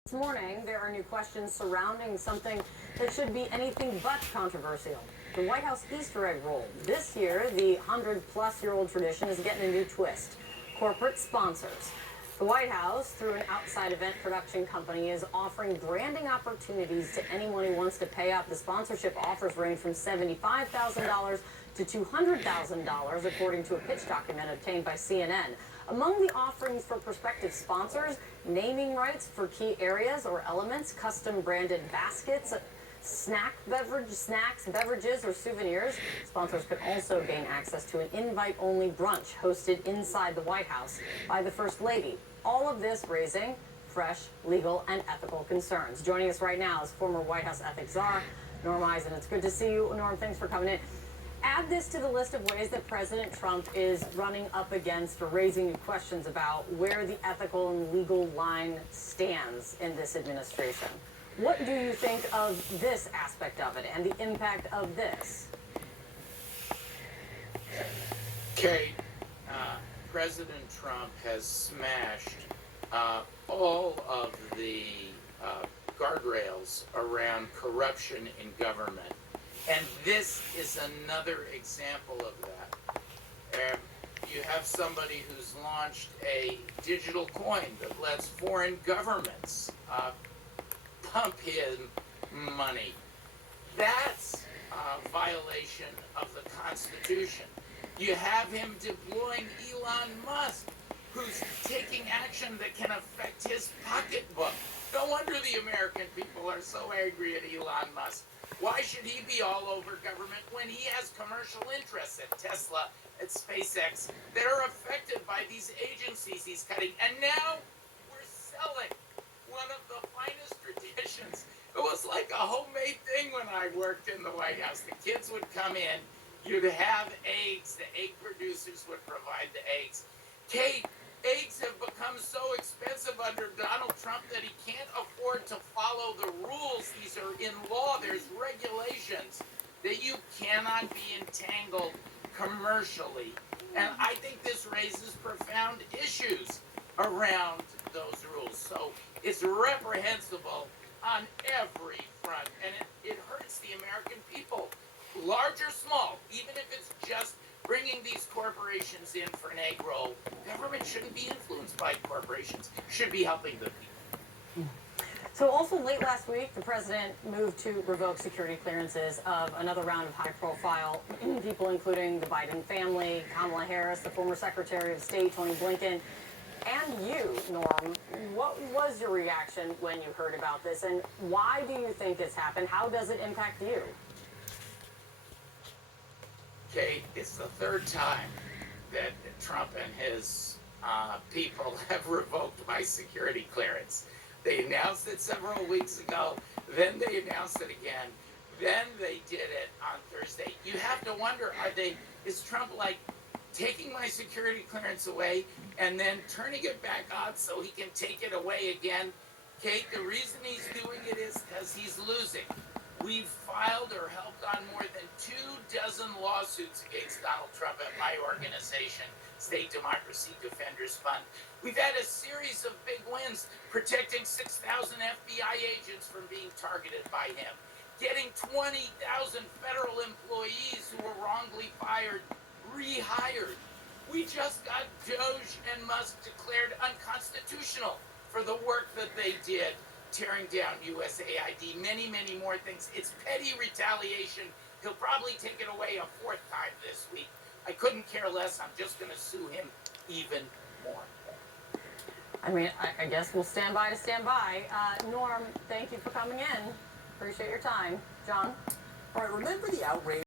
This morning, there are new questions surrounding something that should be anything but controversial. The White House Easter egg roll. This year, the 100-plus-year-old tradition is getting a new twist. Corporate sponsors. The White House, through an outside event production company, is offering branding opportunities to anyone who wants to pay up. The sponsorship offers range from $75,000 to $200,000, according to a pitch document obtained by CNN. Among the offerings for prospective sponsors, naming rights for key areas or elements, custom branded baskets, snacks, beverages, or souvenirs. Sponsors could also gain access to an invite-only brunch hosted inside the White House by the First Lady. All of this raising fresh legal and ethical concerns. Joining us right now is former White House ethics czar, Norm Eisen. It's good to see you, Norm. Thanks for coming in. Add this to the list of ways that President Trump is running up against or raising new questions about where the ethical and legal line stands in this administration. What do you think of this aspect of it and the impact of this? Kate, President Trump has smashed all of the guardrails around corruption in government. And this is another example of that. You have somebody who's launched a digital coin that lets foreign governments pump him money. That's a violation of the Constitution. You have him deploying Elon Musk, who's taking action that can affect his pocketbook. No wonder the American people are so angry at Elon Musk. Why should he be all over government when he has commercial interests at Tesla, at SpaceX, that are affected by these agencies he's cutting? And now we're selling one of the finest traditions. It was like a homemade thing when I worked in the White House. The kids would come in, you'd have eggs, the egg producers would provide the eggs. Kate, eggs have become so expensive under Donald Trump that he can't afford to follow the rules. These are in law. There's regulations that you cannot be entangled commercially. And I think this raises profound issues around those rules. So it's reprehensible on every front. And it hurts the American people, large or small, even if it's just bringing these corporations in for an egg roll. Government shouldn't be influenced by corporations. Should be helping the people. So also late last week, the president moved to revoke security clearances of another round of high-profile people, including the Biden family, Kamala Harris, the former Secretary of State, Tony Blinken, and you, Norm. What was your reaction when you heard about this, and why do you think it's happened? How does it impact you? Kate, it's the third time that Trump and his people have revoked my security clearance. They announced it several weeks ago, then they announced it again, then they did it on Thursday. You have to wonder, is Trump like taking my security clearance away and then turning it back on so he can take it away again? Kate, the reason he's doing it is because he's losing. We've filed or helped on more than 24 lawsuits against Donald Trump at my organization, State Democracy Defenders Fund. We've had a series of big wins, protecting 6,000 FBI agents from being targeted by him, getting 20,000 federal employees who were wrongly fired rehired. We just got Doge and Musk declared unconstitutional for the work that they did, tearing down USAID, many, many more things. It's petty retaliation. He'll probably take it away a fourth time this week. I couldn't care less. I'm just going to sue him even more. I mean, I guess we'll stand by to stand by. Norm, thank you for coming in. Appreciate your time. John? All right, remember the outrage